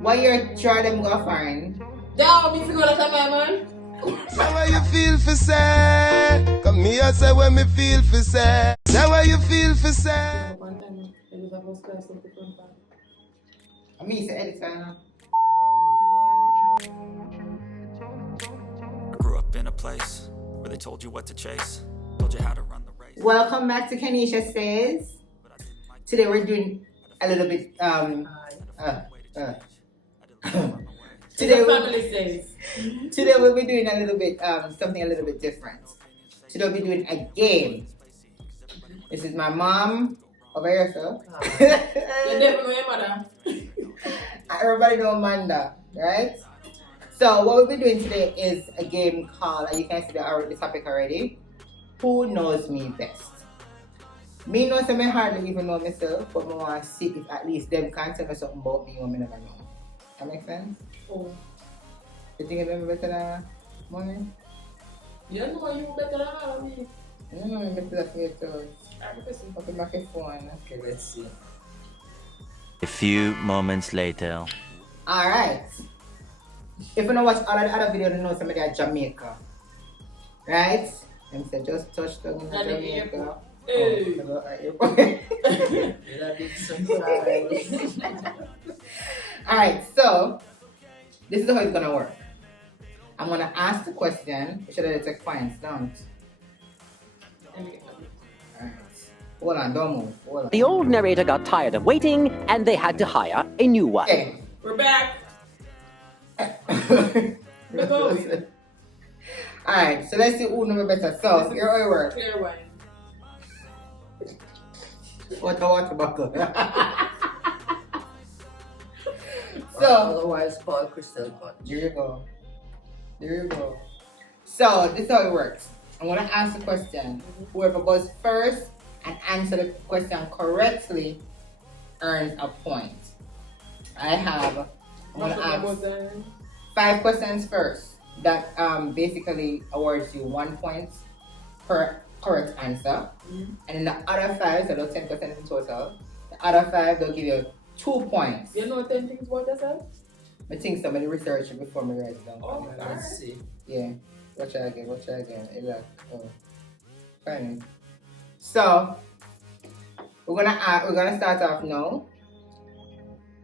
What year try them go find? Down, me figure that my man. Say what you feel for say. Come here, say what me feel for say. Say what you feel for say. I mean, it's an editor. I grew up in a place where they told you what to chase, told you how to run the race. Welcome back to Kanisha Says. Today we're doing a little bit today we'll be doing a little bit something a little bit different. Today we'll be doing a game. This is my mom over here, so. You never know your mother. Everybody know Amanda, right? So what we'll be doing today is a game called, you can see the topic already. Who knows me best? Me know some I hardly even know myself, but I want to see if at least them can tell me something about me when I never know. That make sense? Oh. You think I'm better than money? You know you better than me. I'm better than you too. Okay, back your phone. Okay, let's see. A few moments later. Alright. If you don't watch all of the other videos, you know somebody at Jamaica. Right? Them say just touch tongue in Jamaica. Hey. Alright, so this is how it's gonna work. I'm gonna ask the question. Should I take points? Don't. Alright. Hold on, don't move. Hold on. The old narrator got tired of waiting and they had to hire a new one. Okay. We're back. We're going. Alright, so let's see who knows better. So, here I work. Clear wine. Water buckle. So, otherwise called crystal punch. There you go. There you go. So, this is how it works. I'm going to ask the question. Whoever goes first and answer the question correctly earns a point. I'm going to ask 5 questions first. That basically awards you 1 point per correct answer. And then the other 5, so those 10% in total, the other 5 they'll give you 2 points. You know 10 things about yourself? I think somebody researched it before me write it down. Oh, Let's see. Yeah. Watch that again. Fine. So we're gonna start off now.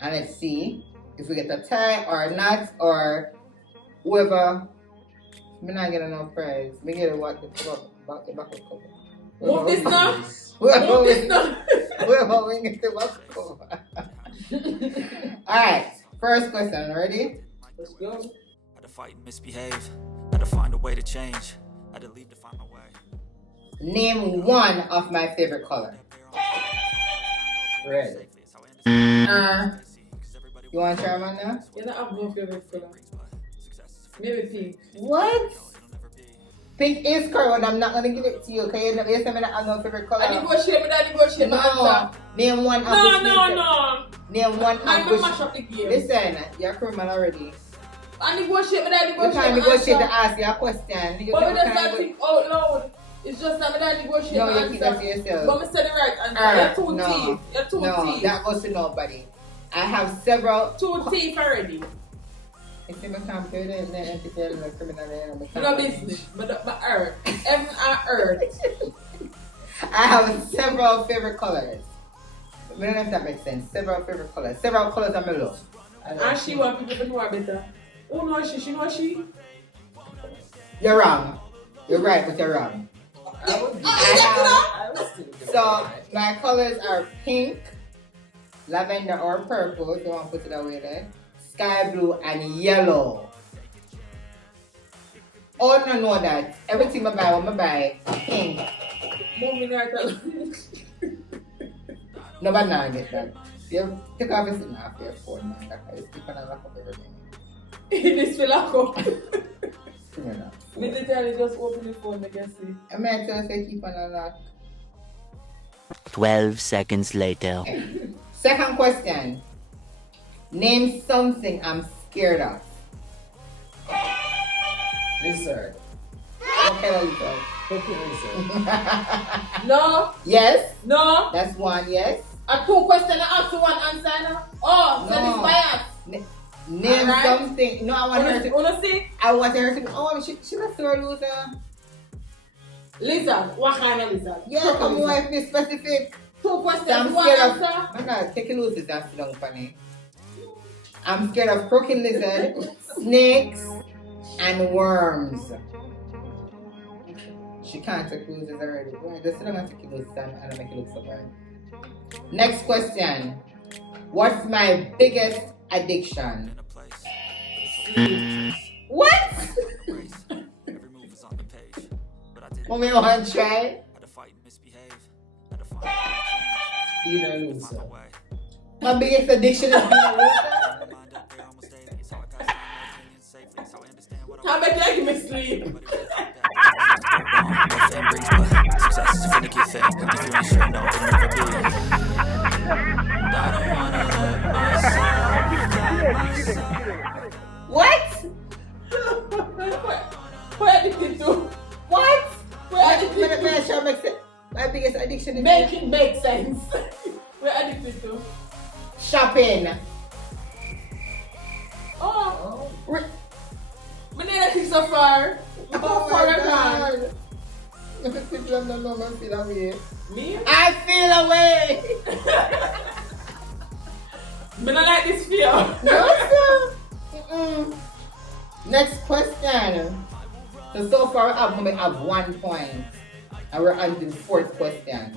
And let's see if we get a tie or not, or whoever. Me not get enough prize. Me get a what back cover. Move this now. Whoever wins the back cover. Alright, first question, ready? Let's go. Had to fight and misbehave, had to find a way to change, had to leave to find my way. Name one of my favorite color. Red. You want to try one now? You don't have no favorite color. Maybe pink. What? Pink is correct, but I'm not going to give it to you because you said I don't have no favorite color. I negotiate my answer. Name one. No. Name one. I'm going to mash up the game. Listen, you're criminal already. I negotiate my You can't negotiate to ask your question. But we just don't think out loud. It's just that I negotiate no, my you answer. keep that to yourself. But I said the right answer. You're too no. teeth. You're too No, teeth. that goes to nobody. I have several. 2 teeth already. If you can't do it, then if you're a criminal, You know business. But earth. Heaven and earth. I have several favorite colors. I don't know if that makes sense. Several favorite colors. Several colors I love. And she want people to know her better. Oh no, she know she. You're wrong. You're right, but you're wrong. So my colors are pink, lavender or purple, if you want to put it that way there, sky blue and yellow. Oh no, know that everything I buy pink. Moving right along. No, but now I get that. You take off your sitting off your phone, man. That's you keep on lock up everything. This feel like up. Criminal. Me literally just open the phone, I can see. I mean, I say keep on lock. 12 seconds later. Second question. Name something I'm scared of. Lizard. What kind of lizard? Cookie lizard. No. Yes. No. That's one, yes. A 2 question, I ask you 1 answer now. Oh, so No. this bias. Name Alright. something. No, I want her to. Wanna see? I want her to. Oh, she's a sore loser. Lizard. What kind of lizard? Yeah, come on, if it's specific. 2 questions. I'm One scared of. answer. I'm not taking losers. That's too long for me. I'm scared of crooked lizard, snakes, and worms. She can't take losers already. Why? Just don't have to take losers and make it look so bad. Next question. What's my biggest addiction? In a place. What? Every move was on the page. But I didn't. Mommy, you want to try? Had to fight and misbehave. Had to find a Being a way. loser. Find a way. My biggest addiction is being a loser. Mind up there almost daily. So I got to my opinions safely. So I understand what How about you give me sleep? Nothing brings but success is a finicky thing. If you ain't sure, no, it'll never be. I don't wanna let myself. What? What addicted to? What? What addicted May I to? try to make sense? My biggest addiction is Make it make sense. What addicted to? shopping. Oh, Re- we need a thing so far. Oh Go my for it, man. God. People don't know I feel away. Me? I feel away. Me not like this fear. No, sir. Mm-mm. Next question. So far we have 1 point. And we're on to the 4th question.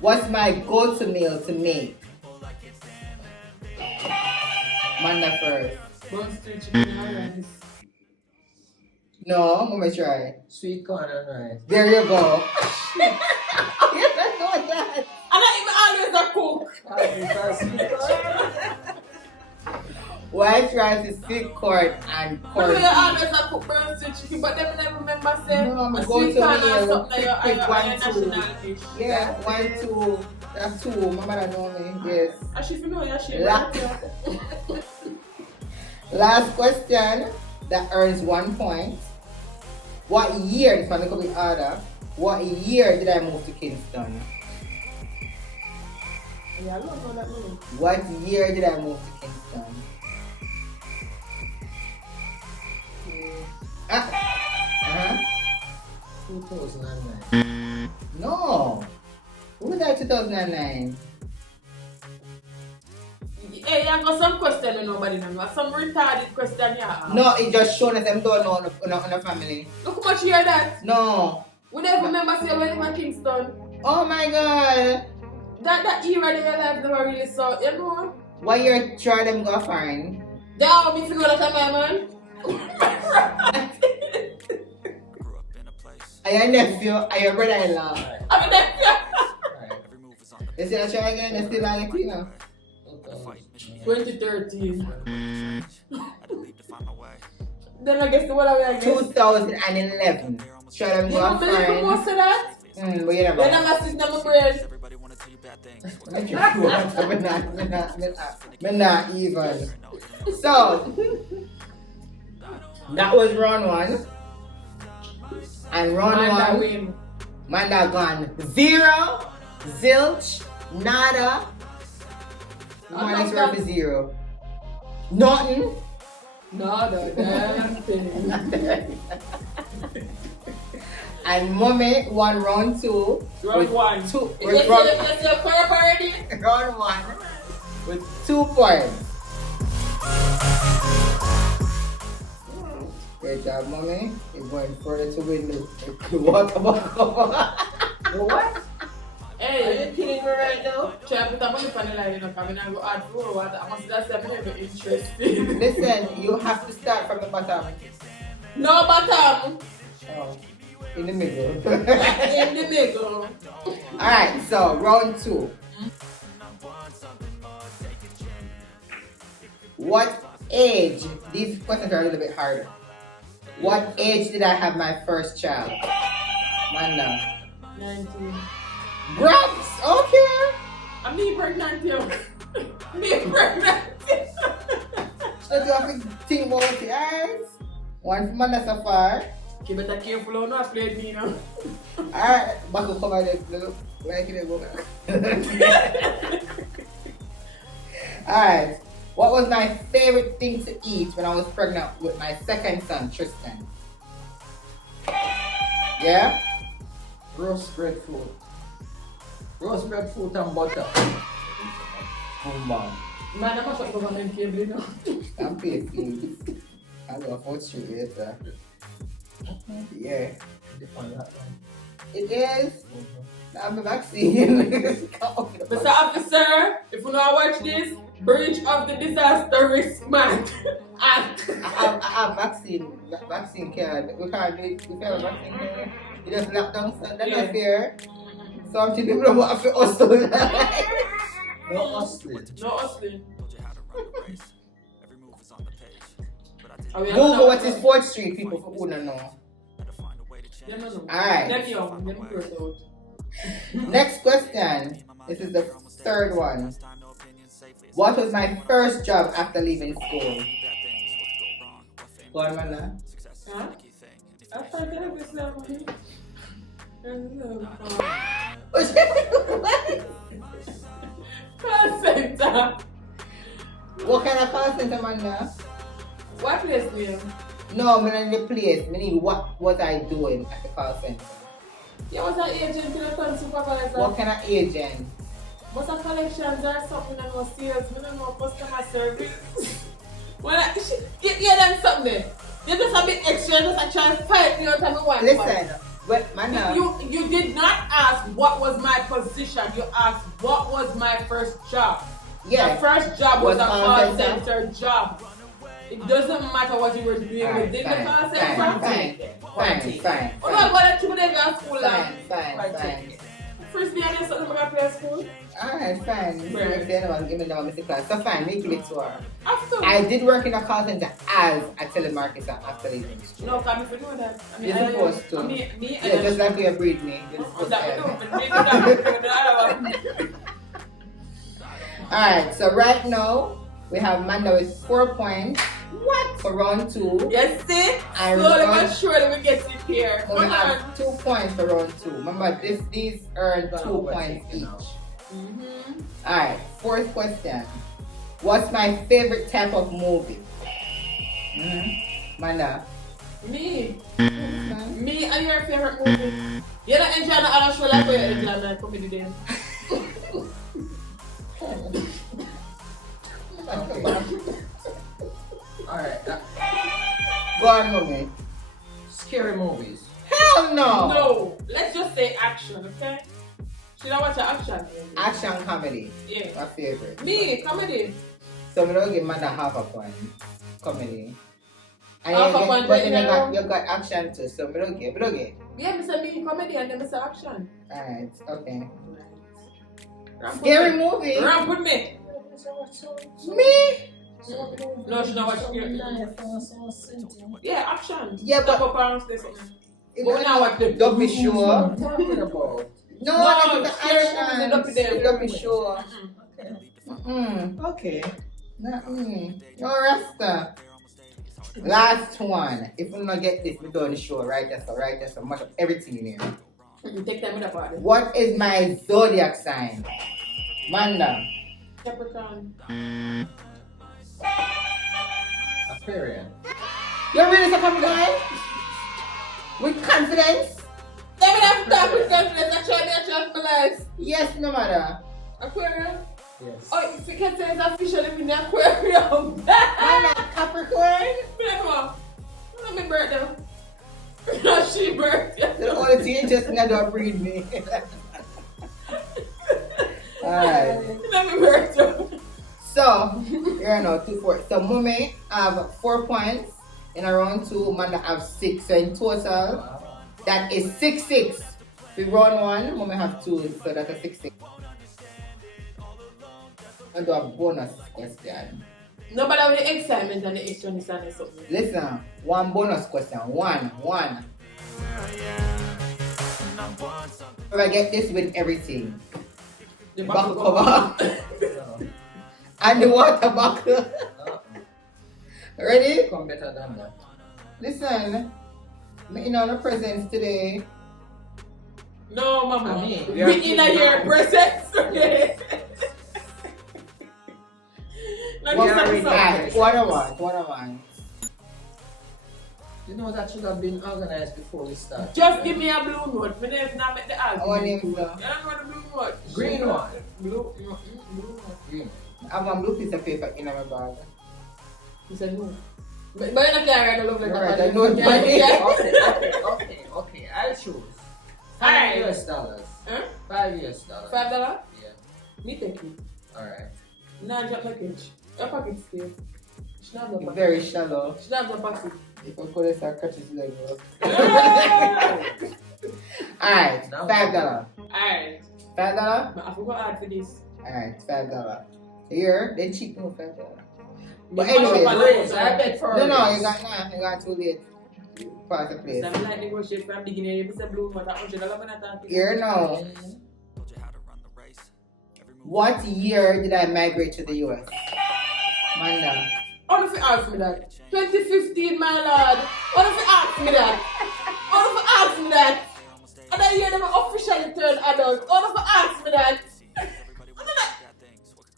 What's my go-to meal to make? Manda first. Brown street chicken and rice. No, I'm gonna try. Sweet corn and rice. There you go. You don't know that. And I even always a cook. I prefer sweet corn. White rice is sweet corn and But corn. you always a cook brown street chicken, but them never remember say No, I'm a going sweet to corn meal. or something that Pick your one, two. national dish. Yeah, 1, 2. That's 2. My mother know me. Yes. And she know your shit. La- Last question that earns 1 point. What year, this one could be harder, what year did I move to Kingston? Yeah, I don't know that name. What year did I move to Kingston? Uh-huh. 2009. No. Who was that 2009? Hey, you got some question when nobody knows. Some retarded question, yeah. No, it just shown us them don't know on the family. Look how much you hear that. No. We never remember say when we were Kingston. Oh my God. That era in your life never really saw, you know. What year try them go find? They all me to know that my man. Grew up in a place. Are your nephew? Are your brother-in-law? I mean, that's Every move was on the You see that try again? They still like it, you know. fight and misbehave. 2013. Had to leave to find my way. Then I guess the one I guess. 2011. Try them You go don't believe find. most of that? But you Then never. I got sit down my brain. Everybody wanna tell you bad things. I'm not even. So, that was round 1. And round Amanda 1, win. Manda gone 0, zilch, nada. Money's worth is 0. Nothing. No, the damn thing. And mommy won round 2. Round with 1. Two, You with get your correct already? round 1 with 2 points. Great job, mommy. You're going further to win the water bottle. The what? Are Hey, you kidding me right now? try to put a money on the line, you know, because I go add for water. I must just say I'm never interested. Listen, you have to start from the bottom. No bottom. Oh, in the middle. In the middle. Alright, so round 2. What age? These questions are a little bit harder. What age did I have my first child? Manda. 19. Grabs! Okay! I'm me pregnant, yo. Me pregnant. So you have to think about the eyes. One for Manda so far. You better careful how not play me now. Alright, back up cover this. Look, like it go. Alright. What was my favorite thing to eat when I was pregnant with my second son, Tristan? Yeah? Roast breadfruit. Roast breadfruit and butter. Boom. Man, I'm not government cable, you know. I'm please. I'll go 4th Street later. Yeah. Depend on that one. It is. I'm a vaccine. Mr. Officer, if you know watch this, Bridge of the Disaster Risk Man. I have vaccine card. We can't do it. We can't have vaccine card. You just lock down, so that's not fair. Some people don't want to hustle. No hustling. No hustling. Google what is 4th Street, people who don't know. Yeah, no. Alright. Them young, them gross out. Next question. This is the third one. What was my first job after leaving school? Go on, man. Huh? I thought that was something. Call center. What kind of call center, man? What place name? No, I'm in the place. I mean, what was I doing at the call center? You was an agent in the town supervisor. What kind of agent? Was a collections or something and was sales? I don't know, customer service. Well, give them something. You just a bit extra, just a try to fight me out of my wife. Listen, but man, You did not ask what was my position. You asked what was my first job. yeah. The first job was a call call center? center job. It doesn't matter what you were doing within the call center. Fine. Oh no, but you didn't go to school. Fine. First day I did something about play school. Alright, fine. Right. Then I was giving them a Mr. Class. So fine, we give it to her. After. I did work in a call center as a telemarketer after leaving school. No, come if you do that. I mean, You're supposed to. Me, Yeah, just like you breed me. You're supposed to. Alright, so right now we have Manda with 4 points. What? For round 2. Yes, see? I Slowly remember- but surely we get it here. We have 2 points for round 2. Remember, these earn 2 points each. Alright, 4th question. What's my favorite type of movie? Manda. Me and your favorite movie. You don't enjoy the other show like you enjoy the comedy then. Alright. Go on, mommy. Scary movies. Hell no! No, let's just say action, okay? Should I watch an action movie? Action comedy. Yeah. My favorite. Me, comedy. So we don't give Manda half a point. Comedy. And Half a you point, but but then you got action too, so we don't get. Yeah, Mr. Me comedy and then Mr. Action. Alright, okay. Ramp Scary with movie. me. Ramp with me. Me? No, she don't watch scary. Yeah, action. Yeah, Stop but up and say something. But now what the don't be sure. What are you talking about? No, No, that's the scary movies, action. don't be there. Don't be sure. Okay. You're Rasta. Last one. If we don't get this, we do the show, right? That's so much of everything in here. You take time with the party. What is my zodiac sign? Manda. Capricorn. Aquarian. You're really so confident? With confidence? Let me have to talk with confidence. I try to attract my life. Yes, no matter. Aquarium. Yes. Oh, if you can say it's officially in the aquarium. Manda, Capricorn? Let me birthday. No, she birthday. The only thing just never breed me. Alright. Let me birthday. So, here now, 2 4. So, Mummy have 4 points in a round 2. Manda have 6. So, in total, that is 6-6. We round 1, Mummy have 2. So, that's a 6-6. I'll do a bonus question. No, but with the excitement and the extraness and something. Listen, 1 bonus question. 1. If I get this with everything, The buckle cover and the water buckle. Ready? Come better than that. Listen, me in our presents today. No, mama. I mean, We in a year presents today. No, Let Yeah, me already. start Alright, what I want. You know that should have been organized before we start. Just give me a blue note. My name not make the I want him argument. to. You don't know the blue note. Green one. Blue. Blue note. Green. I have a blue piece of paper in my bag. He said no. But you're not carrying a love letter. Right, for I know them. it. Yeah. Okay. I'll choose. Alright. $5. Huh? $5. $5? Yeah. Me take it. Alright. Nah, drop package. Your pocket still. She not have no pocket. Very shallow. She don't have no pocket. If I put it, I'll catch his leg. Ah! Alright, Now- $5. Alright. $5? I forgot to add for this. Alright, $5. Here, they cheap no $5. But You anyway, mash up Wait, all I the bet for No, this. you got too late. Pass the place. So I'm like negotiate from beginning. You say blue note, $100 when I talk. Here now. What year did I migrate to the US? Manda. All of you ask me that. 2015, my lord. All of you ask me that. All of you ask me that. And I hear them officially turned adult. All of you ask me that.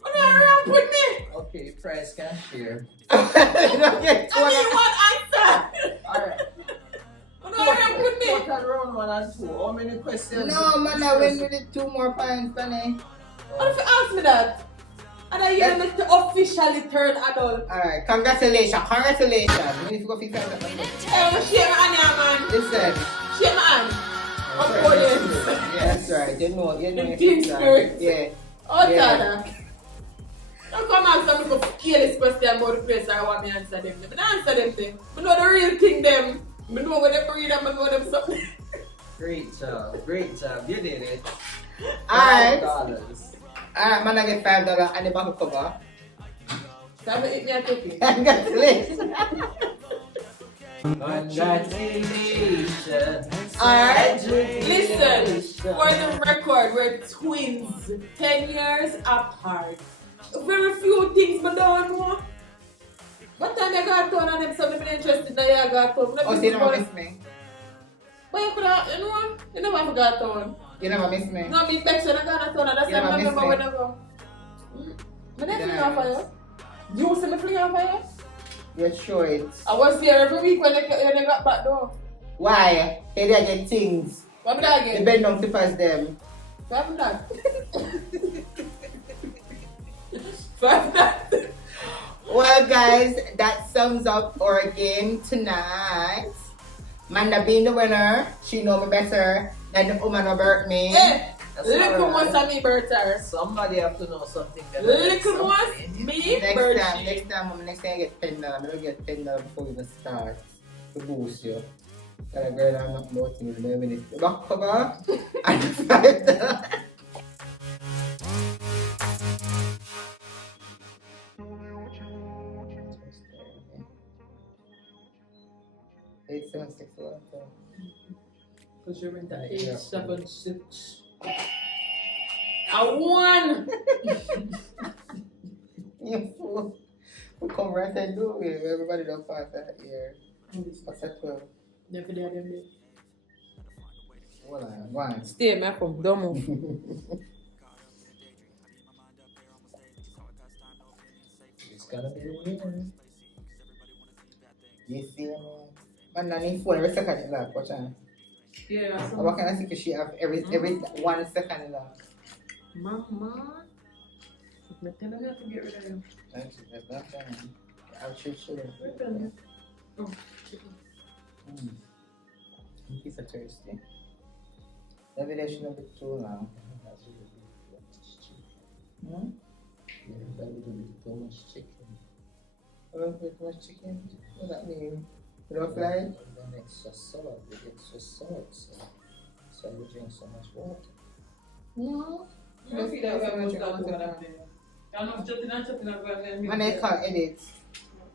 What do you put me? Okay, price can share. Don't get I need one answer. Alright. What do you put me? Total round 1 and 2. How many questions? No, man, I win with it 2 more points, Penny. All of you ask me that. And I hear them officially turned adult. Alright, congratulations. You need to go fix that. Hey, I'm gonna shake my hand, man. Listen. Shake my hand. That's Of right, course. that's right. You know The you team fix that. spirit. Yeah. Oh, Yeah. Tana. Don't come and tell me to kill this question about the place I want me to answer them. I don't answer them thing. I know the real thing them. I know when they breed them, I know them something. Great job. You did it. Alright. $5. Alright, man, I get $5 and the back of cover. So I'm gonna eat me a cookie. Congratulations. Congratulations. Alright. Listen, for the record, we're twins, 10 years apart. Very few things but don't know. What time you got town and them so I'm interested in you got town. Oh, so you never miss me? But you could have, you never forgot town. You never miss me? No, me text you, I got town and that's You why I never miss remember me? when I go. But then fling off for you. You see me fling off for you? You're sure it. I was there every week when they got back door. Why? They did get things. What did I The get? bed don't surpass them. Five that. Five that. Well, guys, that sums up our game tonight. Manda being the winner, she know me better than the woman who birthed me. Hey, That's little alright. more me birthday. Somebody have to know something better. Little more me Next birthday. time I get $10. I'm gonna get $10 before we even start to boost you. Cause a girl I'm not about things, maybe the back cover and the $5. Eight, 7, 6, 1, 4. Because you're in the Yeah. 8, 7, 6. I won! You fool. We come right and do it. Everybody don't pass that here. What's that 12? Never did them there. Hold on, one. Stay, man, from don't move. It's gonna be the winner. You see, man, I need phone every second in love. Watch out. Yeah, What kind of secret she have every 1 second in love? Mama. I'm telling you to get rid of him. Thank you. That's not fair. I'll shoot you. We're done. Oh, chicken. Piece of thirsty. Revelation number 2 now. Hmm? Too much chicken. I don't put much chicken. What does that mean? You don't fly? And then extra salt. We get extra salt. So we drink so much water. No. You don't feel that we have most of the time. I'm not jumping and jumping and going. Man, I can't edit.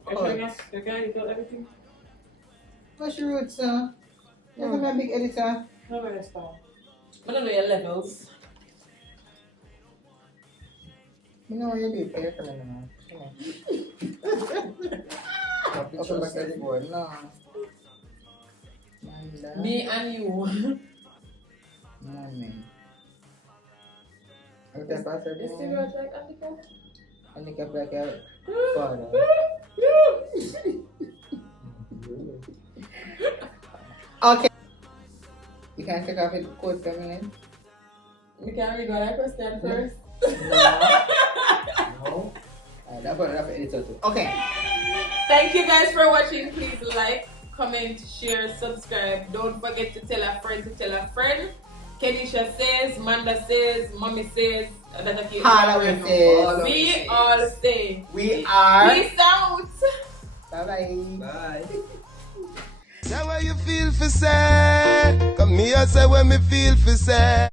You can eat everything. What's your roots, sir? You're a big editor. No, very small. I don't know your levels. You know what you do? Pay for me now. Open back at the board. No. Manda. Me and you. Mommy. Ano tayo pa, sir? You still got like Antika? Handicap like a Father. Okay. You can take off the code feminine. We can read what I question first. No. That's what I'm editor too. Okay. Thank you guys for watching. Please like, comment, share, subscribe. Don't forget to tell a friend to tell a friend. Kenisha says, Manda says, Mommy says, Holla says. We all say. We are. Peace out. Bye bye. Bye. Say what you feel for say. Come here, say what me feel for say.